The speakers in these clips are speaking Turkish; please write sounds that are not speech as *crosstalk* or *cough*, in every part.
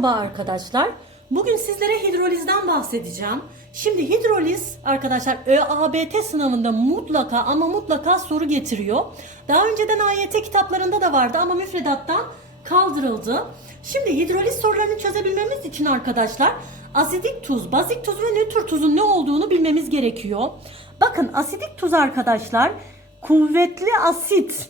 Merhaba arkadaşlar. Bugün sizlere hidrolizden bahsedeceğim. Şimdi hidroliz arkadaşlar ÖABT sınavında mutlaka ama mutlaka soru getiriyor. Daha önceden AYT kitaplarında da vardı ama müfredattan kaldırıldı. Şimdi hidroliz sorularını çözebilmemiz için arkadaşlar asidik tuz, bazik tuz ve nötr tuzun ne olduğunu bilmemiz gerekiyor. Bakın asidik tuz arkadaşlar kuvvetli asit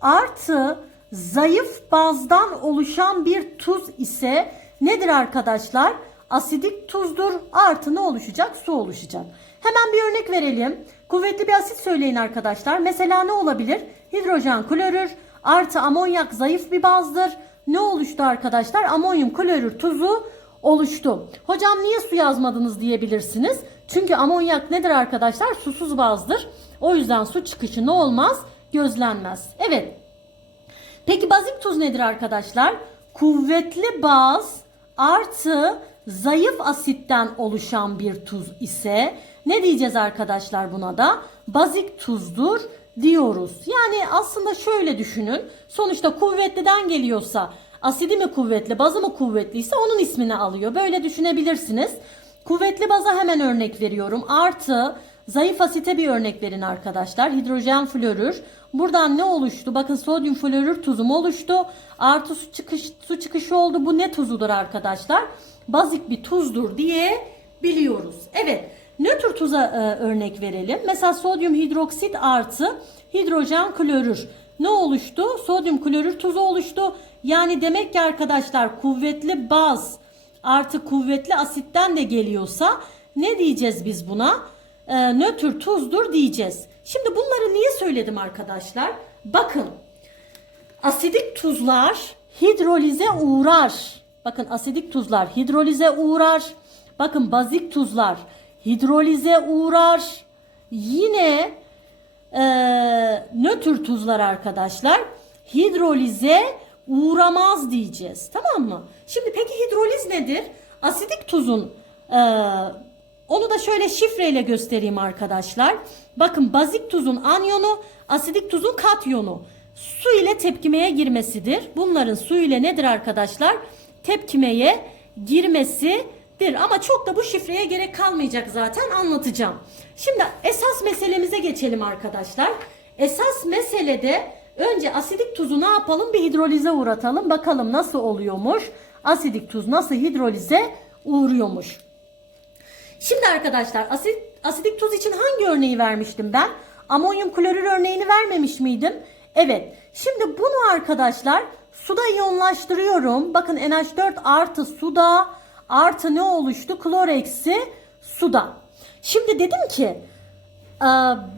artı zayıf bazdan oluşan bir tuz ise nedir arkadaşlar? Asidik tuzdur. Artı ne oluşacak? Su oluşacak. Hemen bir örnek verelim. Kuvvetli bir asit söyleyin arkadaşlar. Mesela ne olabilir? Hidrojen klorür artı amonyak zayıf bir bazdır. Ne oluştu arkadaşlar? Amonyum klorür tuzu oluştu. Hocam niye su yazmadınız diyebilirsiniz. Çünkü amonyak nedir arkadaşlar? Susuz bazdır. O yüzden su çıkışı ne olmaz? Gözlenmez. Evet. Peki bazik tuz nedir arkadaşlar? Kuvvetli baz artı zayıf asitten oluşan bir tuz ise ne diyeceğiz arkadaşlar buna da? Bazik tuzdur diyoruz. Yani aslında şöyle düşünün. Sonuçta kuvvetliden geliyorsa asidi mi kuvvetli, bazı mı kuvvetliyse onun ismini alıyor. Böyle düşünebilirsiniz. Kuvvetli baza hemen örnek veriyorum. Artı zayıf asite bir örnek verin arkadaşlar. Hidrojen florür. Buradan ne oluştu? Bakın sodyum florür tuzu mu oluştu? Artı su, çıkış, su çıkışı oldu. Bu ne tuzudur arkadaşlar? Bazik bir tuzdur diye biliyoruz. Evet. Nötr tuza e, örnek verelim. Mesela sodyum hidroksit artı hidrojen klorür. Ne oluştu? Sodyum klorür tuzu oluştu. Yani demek ki arkadaşlar kuvvetli baz artı kuvvetli asitten de geliyorsa ne diyeceğiz biz buna? Ee, nötr tuzdur diyeceğiz. Şimdi bunları niye söyledim arkadaşlar? Bakın asidik tuzlar hidrolize uğrar. Bakın asidik tuzlar hidrolize uğrar. Bakın bazik tuzlar hidrolize uğrar. Yine e, nötr tuzlar arkadaşlar hidrolize uğramaz diyeceğiz. Tamam mı? Şimdi peki hidroliz nedir? Asidik tuzun e, onu da şöyle şifreyle göstereyim arkadaşlar. Bakın bazik tuzun anyonu, asidik tuzun katyonu. Su ile tepkimeye girmesidir. Bunların su ile nedir arkadaşlar? Tepkimeye girmesidir. Ama çok da bu şifreye gerek kalmayacak zaten anlatacağım. Şimdi esas meselemize geçelim arkadaşlar. Esas meselede önce asidik tuzu ne yapalım? Bir hidrolize uğratalım. Bakalım nasıl oluyormuş? Asidik tuz nasıl hidrolize uğruyormuş? Şimdi arkadaşlar asit, asidik tuz için hangi örneği vermiştim ben? Amonyum klorür örneğini vermemiş miydim? Evet. Şimdi bunu arkadaşlar suda iyonlaştırıyorum. Bakın NH4 artı suda artı ne oluştu? Klor eksi suda. Şimdi dedim ki e,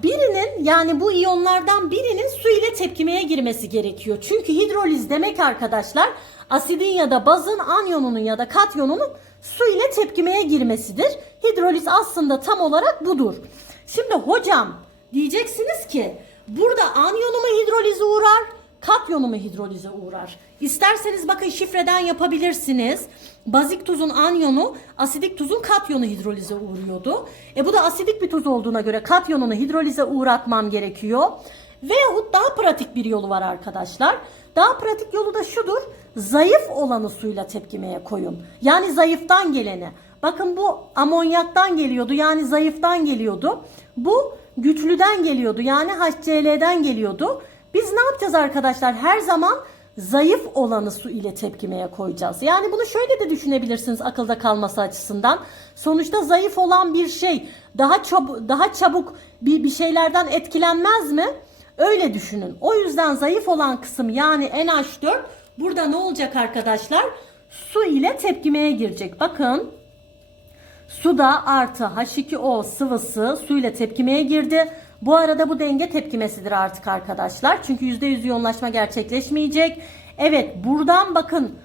birinin yani bu iyonlardan birinin su ile tepkimeye girmesi gerekiyor. Çünkü hidroliz demek arkadaşlar asidin ya da bazın anyonunun ya da katyonunun su ile tepkimeye girmesidir. Hidroliz aslında tam olarak budur. Şimdi hocam diyeceksiniz ki burada anyonu mu hidrolize uğrar, katyonu mu hidrolize uğrar? İsterseniz bakın şifreden yapabilirsiniz. Bazik tuzun anyonu, asidik tuzun katyonu hidrolize uğruyordu. E bu da asidik bir tuz olduğuna göre katyonunu hidrolize uğratmam gerekiyor. Veyahut daha pratik bir yolu var arkadaşlar. Daha pratik yolu da şudur. Zayıf olanı suyla tepkimeye koyun. Yani zayıftan geleni. Bakın bu amonyaktan geliyordu yani zayıftan geliyordu. Bu güçlüden geliyordu yani HCl'den geliyordu. Biz ne yapacağız arkadaşlar? Her zaman zayıf olanı su ile tepkimeye koyacağız. Yani bunu şöyle de düşünebilirsiniz akılda kalması açısından. Sonuçta zayıf olan bir şey daha çabuk daha çabuk bir, bir şeylerden etkilenmez mi? Öyle düşünün. O yüzden zayıf olan kısım yani NH4 burada ne olacak arkadaşlar? Su ile tepkimeye girecek. Bakın suda artı H2O sıvısı su ile tepkimeye girdi. Bu arada bu denge tepkimesidir artık arkadaşlar. Çünkü %100 yoğunlaşma gerçekleşmeyecek. Evet buradan bakın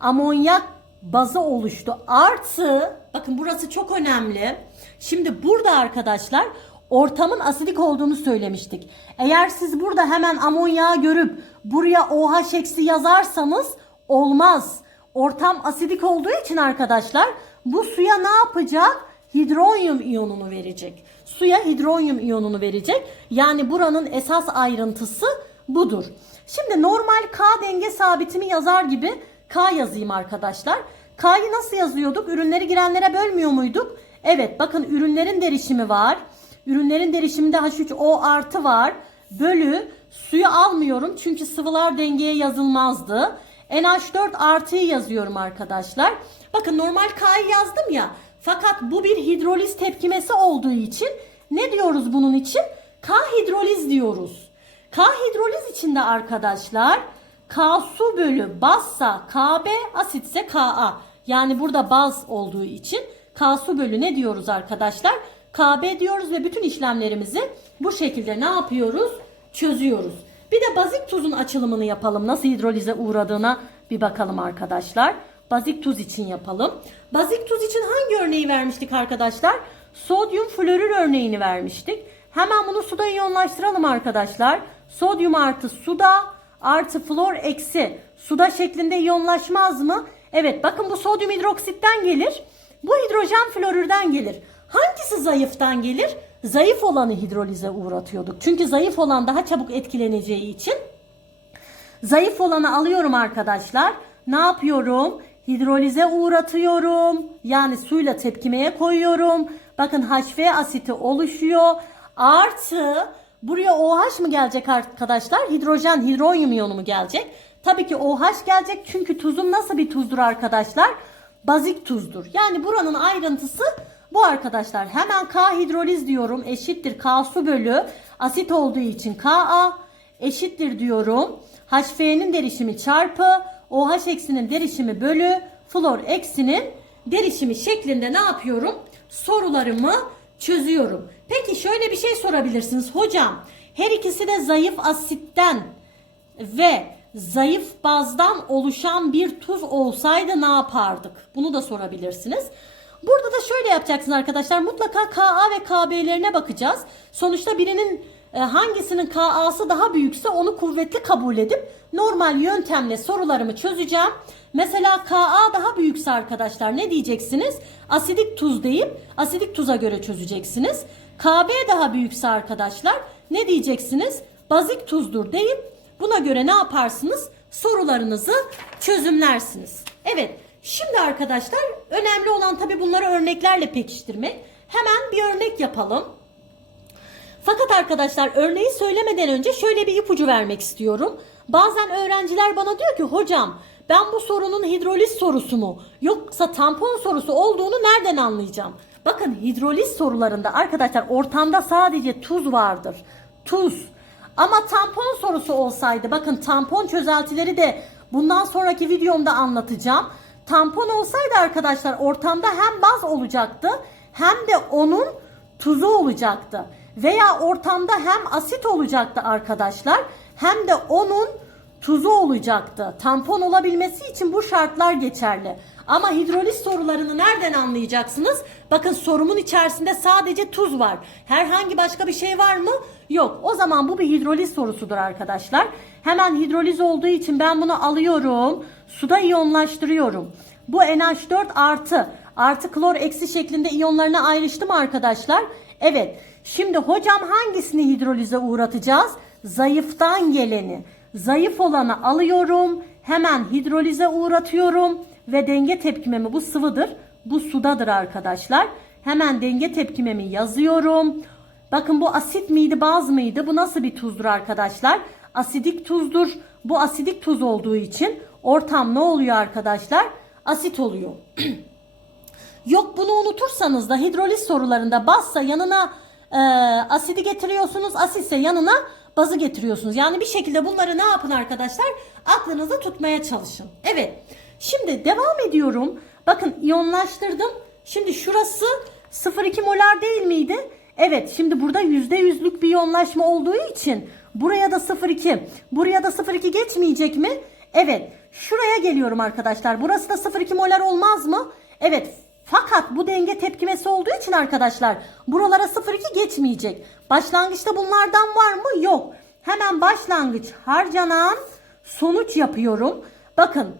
amonyak bazı oluştu. Artı bakın burası çok önemli. Şimdi burada arkadaşlar ortamın asidik olduğunu söylemiştik. Eğer siz burada hemen amonyağı görüp buraya OH eksi yazarsanız olmaz. Ortam asidik olduğu için arkadaşlar bu suya ne yapacak? Hidronyum iyonunu verecek. Suya hidronyum iyonunu verecek. Yani buranın esas ayrıntısı budur. Şimdi normal K denge sabitimi yazar gibi K yazayım arkadaşlar. K'yı nasıl yazıyorduk? Ürünleri girenlere bölmüyor muyduk? Evet bakın ürünlerin derişimi var. Ürünlerin derişiminde H3O artı var. Bölü suyu almıyorum çünkü sıvılar dengeye yazılmazdı. NH4 artıyı yazıyorum arkadaşlar. Bakın normal K'yı yazdım ya. Fakat bu bir hidroliz tepkimesi olduğu için ne diyoruz bunun için? K hidroliz diyoruz. K hidroliz içinde arkadaşlar K su bölü bazsa KB asitse Ka. Yani burada baz olduğu için K su bölü ne diyoruz arkadaşlar? KB diyoruz ve bütün işlemlerimizi bu şekilde ne yapıyoruz? Çözüyoruz. Bir de bazik tuzun açılımını yapalım. Nasıl hidrolize uğradığına bir bakalım arkadaşlar. Bazik tuz için yapalım. Bazik tuz için hangi örneği vermiştik arkadaşlar? Sodyum florür örneğini vermiştik. Hemen bunu suda iyonlaştıralım arkadaşlar. Sodyum artı suda artı flor eksi suda şeklinde iyonlaşmaz mı? Evet bakın bu sodyum hidroksitten gelir. Bu hidrojen florürden gelir. Hangisi zayıftan gelir? Zayıf olanı hidrolize uğratıyorduk. Çünkü zayıf olan daha çabuk etkileneceği için Zayıf olanı alıyorum arkadaşlar. Ne yapıyorum? Hidrolize uğratıyorum. Yani suyla tepkimeye koyuyorum. Bakın HF asiti oluşuyor. Artı buraya OH mı gelecek arkadaşlar? Hidrojen, hidronyum iyonu mu gelecek? Tabii ki OH gelecek çünkü tuzum nasıl bir tuzdur arkadaşlar? Bazik tuzdur. Yani buranın ayrıntısı bu arkadaşlar. Hemen K hidroliz diyorum. Eşittir K su bölü asit olduğu için Ka eşittir diyorum. HF'nin derişimi çarpı OH eksinin derişimi bölü flor eksinin derişimi şeklinde ne yapıyorum? Sorularımı çözüyorum. Peki şöyle bir şey sorabilirsiniz. Hocam her ikisi de zayıf asitten ve zayıf bazdan oluşan bir tuz olsaydı ne yapardık? Bunu da sorabilirsiniz. Burada da şöyle yapacaksınız arkadaşlar. Mutlaka Ka ve KB'lerine bakacağız. Sonuçta birinin e, hangisinin Ka'sı daha büyükse onu kuvvetli kabul edip normal yöntemle sorularımı çözeceğim. Mesela Ka daha büyükse arkadaşlar ne diyeceksiniz? Asidik tuz deyip asidik tuza göre çözeceksiniz. KB daha büyükse arkadaşlar ne diyeceksiniz? Bazik tuzdur deyip buna göre ne yaparsınız? Sorularınızı çözümlersiniz. Evet şimdi arkadaşlar önemli olan tabi bunları örneklerle pekiştirmek. Hemen bir örnek yapalım. Fakat arkadaşlar örneği söylemeden önce şöyle bir ipucu vermek istiyorum. Bazen öğrenciler bana diyor ki hocam ben bu sorunun hidroliz sorusu mu yoksa tampon sorusu olduğunu nereden anlayacağım? Bakın hidroliz sorularında arkadaşlar ortamda sadece tuz vardır. Tuz. Ama tampon sorusu olsaydı bakın tampon çözeltileri de bundan sonraki videomda anlatacağım. Tampon olsaydı arkadaşlar ortamda hem baz olacaktı hem de onun tuzu olacaktı. Veya ortamda hem asit olacaktı arkadaşlar hem de onun tuzu olacaktı. Tampon olabilmesi için bu şartlar geçerli. Ama hidroliz sorularını nereden anlayacaksınız? Bakın sorumun içerisinde sadece tuz var. Herhangi başka bir şey var mı? Yok. O zaman bu bir hidroliz sorusudur arkadaşlar. Hemen hidroliz olduğu için ben bunu alıyorum. Suda iyonlaştırıyorum. Bu NH4 artı artı klor eksi şeklinde iyonlarına ayrıştı mı arkadaşlar? Evet. Şimdi hocam hangisini hidrolize uğratacağız? Zayıftan geleni. Zayıf olanı alıyorum. Hemen hidrolize uğratıyorum. Ve denge tepkimemi bu sıvıdır. Bu sudadır arkadaşlar. Hemen denge tepkimemi yazıyorum. Bakın bu asit miydi baz mıydı? Bu nasıl bir tuzdur arkadaşlar? Asidik tuzdur. Bu asidik tuz olduğu için ortam ne oluyor arkadaşlar? Asit oluyor. *clears throat* Yok bunu unutursanız da hidroliz sorularında bazsa yanına e, asidi getiriyorsunuz. Asitse yanına bazı getiriyorsunuz. Yani bir şekilde bunları ne yapın arkadaşlar? Aklınızda tutmaya çalışın. Evet. Şimdi devam ediyorum. Bakın iyonlaştırdım. Şimdi şurası 0,2 molar değil miydi? Evet şimdi burada %100'lük bir iyonlaşma olduğu için buraya da 0,2 buraya da 0,2 geçmeyecek mi? Evet şuraya geliyorum arkadaşlar. Burası da 0,2 molar olmaz mı? Evet fakat bu denge tepkimesi olduğu için arkadaşlar buralara 0,2 geçmeyecek. Başlangıçta bunlardan var mı? Yok. Hemen başlangıç harcanan sonuç yapıyorum. Bakın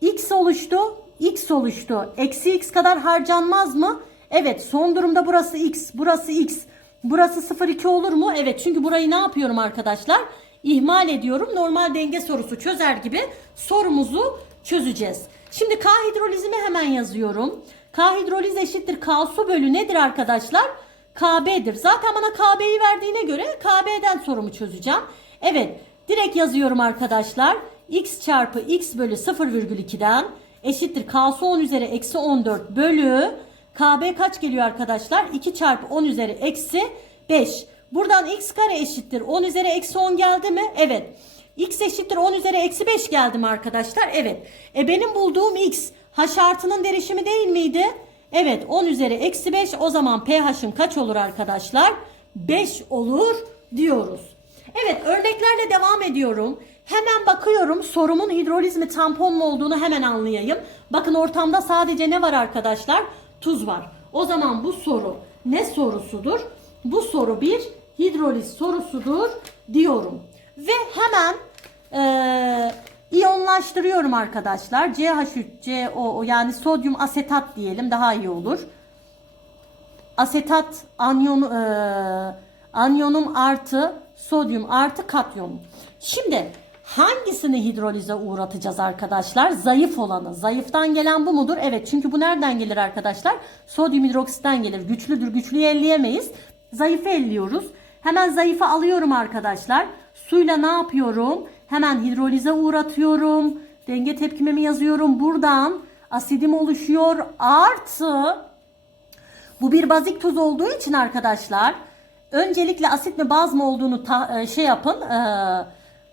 x oluştu, x oluştu. Eksi x kadar harcanmaz mı? Evet son durumda burası x, burası x. Burası 0,2 olur mu? Evet çünkü burayı ne yapıyorum arkadaşlar? İhmal ediyorum. Normal denge sorusu çözer gibi sorumuzu çözeceğiz. Şimdi K hidrolizimi hemen yazıyorum. K hidroliz eşittir K su bölü nedir arkadaşlar? KB'dir. Zaten bana KB'yi verdiğine göre KB'den sorumu çözeceğim. Evet direkt yazıyorum arkadaşlar. X çarpı X bölü 0,2'den eşittir K su 10 üzeri eksi 14 bölü KB kaç geliyor arkadaşlar? 2 çarpı 10 üzeri eksi 5. Buradan x kare eşittir 10 üzeri eksi 10 geldi mi? Evet. x eşittir 10 üzeri eksi 5 geldi mi arkadaşlar? Evet. E benim bulduğum x h artının derişimi değil miydi? Evet 10 üzeri eksi 5 o zaman pH'ın kaç olur arkadaşlar? 5 olur diyoruz. Evet örneklerle devam ediyorum. Hemen bakıyorum sorumun hidroliz mi tampon mu olduğunu hemen anlayayım. Bakın ortamda sadece ne var arkadaşlar? Tuz var. O zaman bu soru ne sorusudur? Bu soru bir hidroliz sorusudur diyorum. Ve hemen eee iyonlaştırıyorum arkadaşlar. CH3, CO yani sodyum asetat diyelim daha iyi olur asetat anyon, e, anyonum artı sodyum artı katyonum. Şimdi hangisini hidrolize uğratacağız arkadaşlar? Zayıf olanı. Zayıftan gelen bu mudur? Evet çünkü bu nereden gelir arkadaşlar? Sodyum hidroksitten gelir. Güçlüdür. Güçlüyü elleyemeyiz. Zayıfı elliyoruz. Hemen zayıfı alıyorum arkadaşlar. Suyla ne yapıyorum? Hemen hidrolize uğratıyorum. Denge tepkimemi yazıyorum. Buradan asidim oluşuyor. Artı bu bir bazik tuz olduğu için arkadaşlar öncelikle asit mi baz mı olduğunu ta- e, şey yapın e,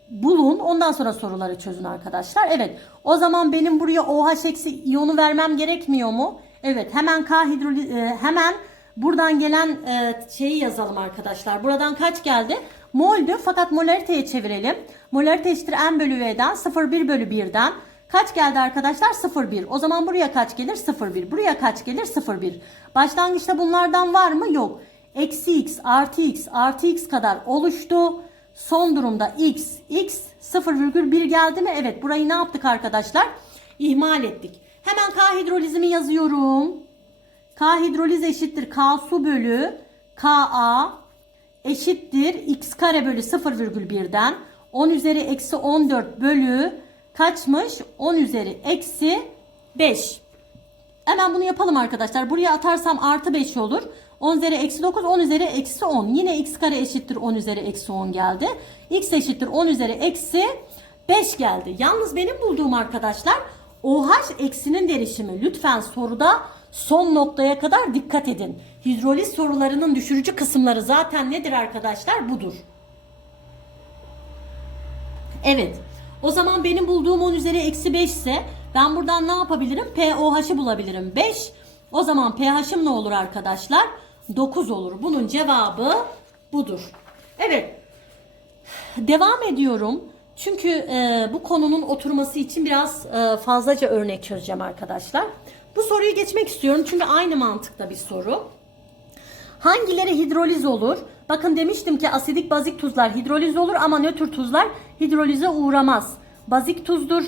bulun ondan sonra soruları çözün arkadaşlar. Evet o zaman benim buraya OH iyonu vermem gerekmiyor mu? Evet hemen K hidroli e, hemen buradan gelen e, şeyi yazalım arkadaşlar. Buradan kaç geldi? Moldü fakat molariteye çevirelim. Molarite eşittir n bölü v'den 0,1 bölü 1'den Kaç geldi arkadaşlar? 0,1. O zaman buraya kaç gelir? 0,1. Buraya kaç gelir? 0,1. Başlangıçta bunlardan var mı? Yok. Eksi x artı x artı x kadar oluştu. Son durumda x, x 0,1 geldi mi? Evet burayı ne yaptık arkadaşlar? İhmal ettik. Hemen K hidrolizimi yazıyorum. K hidroliz eşittir K su bölü Ka eşittir x kare bölü 0,1'den 10 üzeri eksi 14 bölü kaçmış? 10 üzeri eksi 5. Hemen bunu yapalım arkadaşlar. Buraya atarsam artı 5 olur. 10 üzeri eksi 9, 10 üzeri eksi 10. Yine x kare eşittir 10 üzeri eksi 10 geldi. x eşittir 10 üzeri eksi 5 geldi. Yalnız benim bulduğum arkadaşlar OH eksinin derişimi. Lütfen soruda son noktaya kadar dikkat edin. Hidroliz sorularının düşürücü kısımları zaten nedir arkadaşlar? Budur. Evet. O zaman benim bulduğum 10 üzeri eksi 5 ise ben buradan ne yapabilirim? pOH'ı bulabilirim. 5. O zaman pH'ım ne olur arkadaşlar? 9 olur. Bunun cevabı budur. Evet. Devam ediyorum. Çünkü e, bu konunun oturması için biraz e, fazlaca örnek çözeceğim arkadaşlar. Bu soruyu geçmek istiyorum çünkü aynı mantıkta bir soru. Hangileri hidroliz olur? Bakın demiştim ki asidik bazik tuzlar hidroliz olur ama nötr tuzlar hidrolize uğramaz. Bazik tuzdur,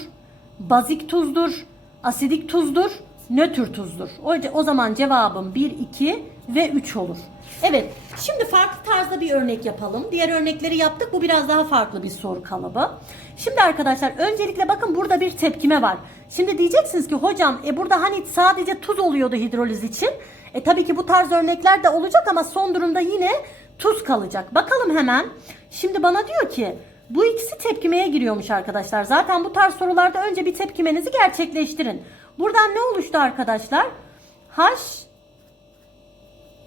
bazik tuzdur, asidik tuzdur, nötr tuzdur. O, o zaman cevabım 1, 2 ve 3 olur. Evet, şimdi farklı tarzda bir örnek yapalım. Diğer örnekleri yaptık. Bu biraz daha farklı bir soru kalıbı. Şimdi arkadaşlar öncelikle bakın burada bir tepkime var. Şimdi diyeceksiniz ki hocam e burada hani sadece tuz oluyordu hidroliz için. E tabii ki bu tarz örnekler de olacak ama son durumda yine tuz kalacak. Bakalım hemen. Şimdi bana diyor ki bu ikisi tepkimeye giriyormuş arkadaşlar. Zaten bu tarz sorularda önce bir tepkimenizi gerçekleştirin. Buradan ne oluştu arkadaşlar? H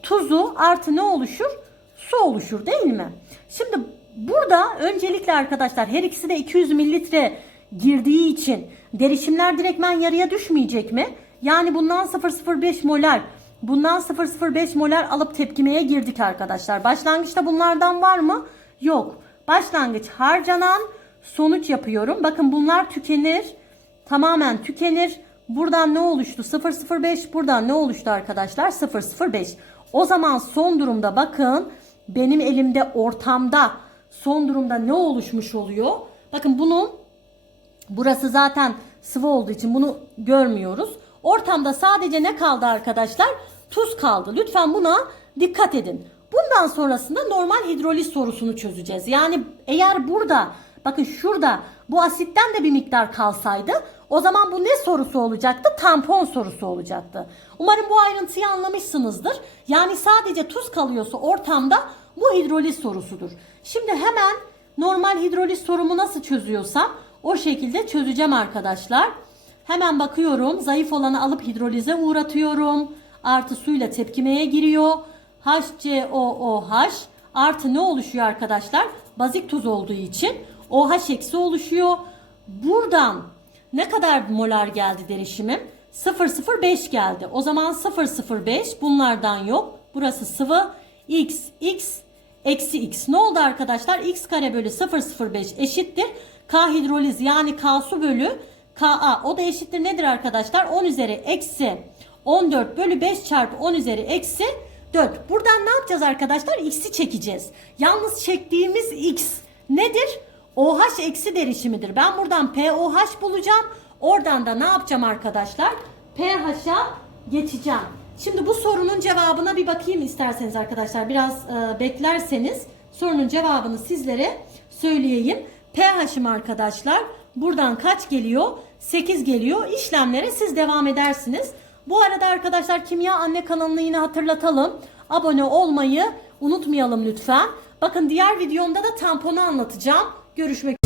tuzu artı ne oluşur? Su oluşur değil mi? Şimdi burada öncelikle arkadaşlar her ikisi de 200 mililitre girdiği için derişimler direktmen yarıya düşmeyecek mi? Yani bundan 0,05 molar bundan 0,05 molar alıp tepkimeye girdik arkadaşlar. Başlangıçta bunlardan var mı? Yok. Başlangıç harcanan sonuç yapıyorum. Bakın bunlar tükenir. Tamamen tükenir. Buradan ne oluştu? 005 buradan ne oluştu arkadaşlar? 005. O zaman son durumda bakın benim elimde ortamda son durumda ne oluşmuş oluyor? Bakın bunun burası zaten sıvı olduğu için bunu görmüyoruz. Ortamda sadece ne kaldı arkadaşlar? Tuz kaldı. Lütfen buna dikkat edin. Bu Bundan sonrasında normal hidroliz sorusunu çözeceğiz. Yani eğer burada bakın şurada bu asitten de bir miktar kalsaydı o zaman bu ne sorusu olacaktı? Tampon sorusu olacaktı. Umarım bu ayrıntıyı anlamışsınızdır. Yani sadece tuz kalıyorsa ortamda bu hidroliz sorusudur. Şimdi hemen normal hidroliz sorumu nasıl çözüyorsam o şekilde çözeceğim arkadaşlar. Hemen bakıyorum. Zayıf olanı alıp hidrolize uğratıyorum. Artı suyla tepkimeye giriyor. HCOOH artı ne oluşuyor arkadaşlar? Bazik tuz olduğu için OH eksi oluşuyor. Buradan ne kadar molar geldi derişimim? 005 geldi. O zaman 005 bunlardan yok. Burası sıvı x x eksi x. Ne oldu arkadaşlar? x kare bölü 005 eşittir. K hidroliz yani K su bölü Ka. O da eşittir nedir arkadaşlar? 10 üzeri eksi 14 bölü 5 çarpı 10 üzeri eksi 4. Buradan ne yapacağız arkadaşlar? X'i çekeceğiz. Yalnız çektiğimiz x nedir? OH eksi derişimidir. Ben buradan POH bulacağım. Oradan da ne yapacağım arkadaşlar? pH'a geçeceğim. Şimdi bu sorunun cevabına bir bakayım isterseniz arkadaşlar. Biraz e, beklerseniz sorunun cevabını sizlere söyleyeyim. pH'im arkadaşlar buradan kaç geliyor? 8 geliyor. İşlemlere siz devam edersiniz. Bu arada arkadaşlar Kimya Anne kanalını yine hatırlatalım. Abone olmayı unutmayalım lütfen. Bakın diğer videomda da tamponu anlatacağım. Görüşmek